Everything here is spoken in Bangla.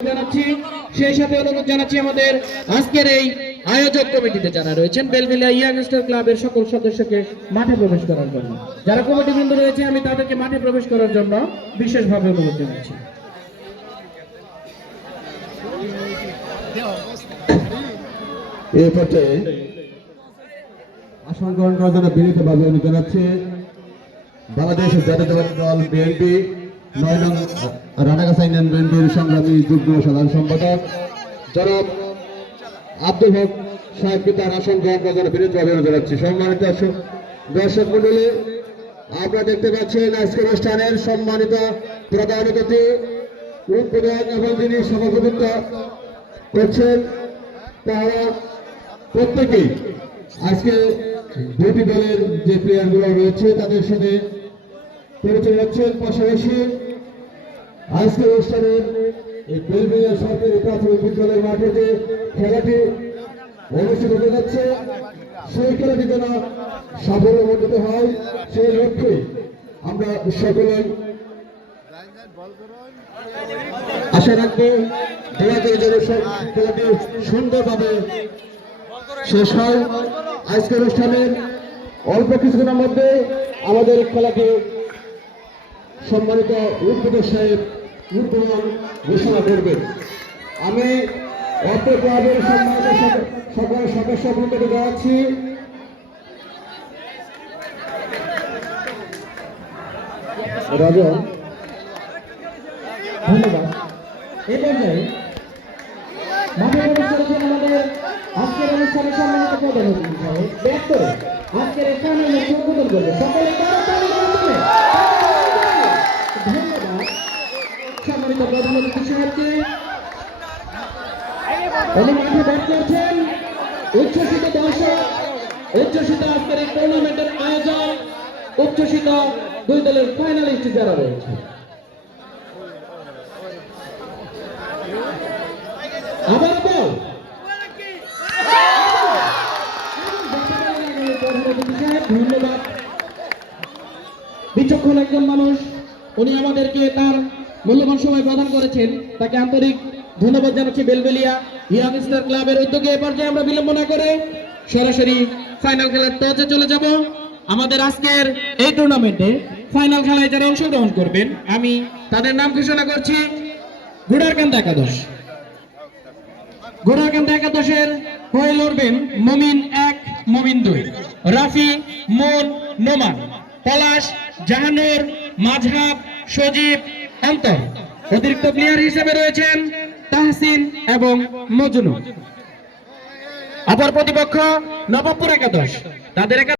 জানাচ্ছি সেই সাথে অনুরোধ জানাচ্ছি আমাদের আজকের এই আয়োজক কমিটিতে যারা রয়েছেন বেলবেলিয়া ইয়াংস্টার ক্লাবের সকল সদস্যকে মাঠে প্রবেশ করার জন্য, যারা কমিটি বৃন্দ রয়েছে আমি তাদেরকে মাঠে প্রবেশ করার জন্য বিশেষভাবে অনুরোধ জানাচ্ছি। এই পর্যায়ে আসন গ্রহণ করার জন্য বিনীতভাবে অনুরোধ জানাচ্ছি বাংলাদেশ জাতীয়তাবাদী দল বিএনপি ৯ নং রানাগাছা ইউনিয়ন বিএনপির সংগ্রামী যুগ্ম সাধারণ সম্পাদক জনাব আব্দুল হক সাহেবকে তার আসন গ্রহণ করার জন্য বিনীতভাবে অনুরোধ জানাচ্ছি। সম্মানিত দর্শক মন্ডলী, আপনারা দেখতে পাচ্ছেন আজকের অনুষ্ঠানের সম্মানিত প্রধান অতিথি উদ্বোধক এবং যিনি সভাপতিত্ব করছেন তারা প্রত্যেকেই আজকে দুটি দলের যে প্লেয়ার গুলো রয়েছে তাদের সাথে পরিচয় হচ্ছেন। পাশাপাশি আজকে অনুষ্ঠানের এই বেলবেলিয়া সরকারি প্রাথমিক বিদ্যালয়ের মাঠে যে খেলাটি অনুষ্ঠিত হতে যাচ্ছে সেই খেলাটি যেন সাফল্যমণ্ডিত হয় সেই লক্ষ্যে আমরা সকলে আশা রাখবো দয়া করে যেন খেলাটি সুন্দরভাবে শেষ হয়। আজকের অনুষ্ঠানের অল্প কিছুদিনের মধ্যে আমাদের খেলাটি সম্মানিত উদ্বোধক সাহেব উদ্বোধন ঘোষণা করবেন। আমি অত্র ক্লাবের সম্মানিত সকল সদস্যবৃন্দকে জানাচ্ছি রাজন ধন্যবাদ। এই পর্যায়ে মাঠে প্রবেশ করেছেন আমাদের আজকের অনুষ্ঠানের সম্মানিত প্রধান অতিথি সাহেব ব্যাক করে আজকের এই ফাইনালের উদ্বোধন করবে। সকলে করতালি করবে। ধন্যবাদ সম্মানিত প্রধান অতিথি সাহেবকে। উনি মাঠে ব্যাট করছেন। উচ্ছ্বসিত দর্শক, উচ্ছ্বসিত আজকের এই টুর্নামেন্টের আয়োজন, উচ্ছ্বসিত দুই দলের ফাইনালিস্ট যারা রয়েছে। আবার বল ধন্যবাদ। বিচক্ষণ একজন মানুষ, উনি আমাদেরকে তার মূল্যবান সময় প্রদান করেছেন, তাকে আন্তরিক ধন্যবাদ জানাচ্ছি। বেলবেলিয়া ইয়াংস্টার ক্লাবের উদ্যোগে এ পর্যায়ে আমরা বিলম্ব না করে সরাসরি ফাইনাল খেলার টসে চলে যাব। আমাদের আজকের এই টুর্নামেন্টে ফাইনাল খেলায় যারা অংশগ্রহণ করবেন আমি তাদের নাম ঘোষণা করছি। ঘোড়ারকান্দা একাদশ, ঘোড়ারকান্দা একাদশের হয়ে লড়বেন মমিন ১, মমিন ২, রাফি, মন, নোমান, পলাশ, জাহানুর, মাঝহাব, সজীব, অন্তর। অতিরিক্ত প্লেয়ার হিসেবে রয়েছেন তাহসিন এবং মজনু। অপর প্রতিপক্ষ নবাবপুর একাদশ, তাদের